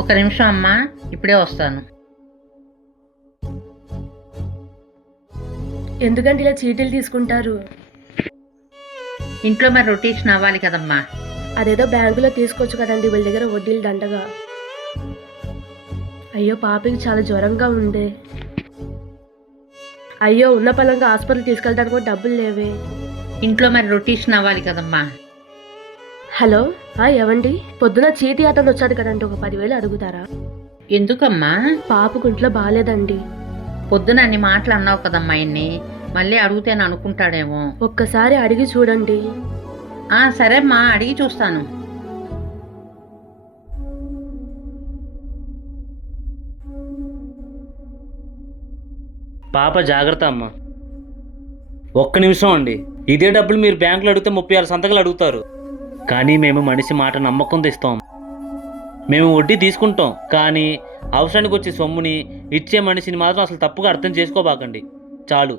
ఒక నిమిషం అమ్మా, ఇప్పుడే వస్తాను. ఎందుకంటే ఇలా చీటీలు తీసుకుంటారు? ఇంట్లో మరి రొటేషన్ అవ్వాలి కదమ్మా. అదేదో బ్యాంకులో తీసుకోవచ్చు కదండి, వీళ్ళ దగ్గర వడ్డీలు దండగా. అయ్యో పాపకి చాలా జ్వరంగా ఉందే. అయ్యో ఉన్న పలంగా హాస్పిటల్ తీసుకెళ్ళడానికి కూడా డబ్బులు లేవే. ఇంట్లో మరి రొటేషన్ అవ్వాలి కదమ్మా. హలో, ఏవండి? పొద్దున చీటీ అతను వచ్చాడు కదండి, ఒక 10,000 అడుగుతారా? ఎందుకమ్మా? పాపకు ఇంట్లో బాగాలేదండి. పొద్దున అన్ని మాటలు అన్నావు కదమ్మా, ఆయన్ని మళ్ళీ అడుగుతేనే అనుకుంటాడేమో. ఒక్కసారి అడిగి చూడండి. సరేమ్మా, అడిగి చూస్తాను. పాప జాగ్రత్త అమ్మ. ఒక్క నిమిషం అండి. ఇదే డబ్బులు మీరు బ్యాంకులో అడిగితే 36 సంతకాలు అడుగుతారు. కానీ మేము మనిషి మాట నమ్మకంతో ఇస్తాం. మేము వడ్డీ తీసుకుంటాం, కానీ అవసరానికి వచ్చే సొమ్ముని ఇచ్చే మనిషిని మాత్రం అసలు తప్పుగా అర్థం చేసుకోబాకండి. చాలు.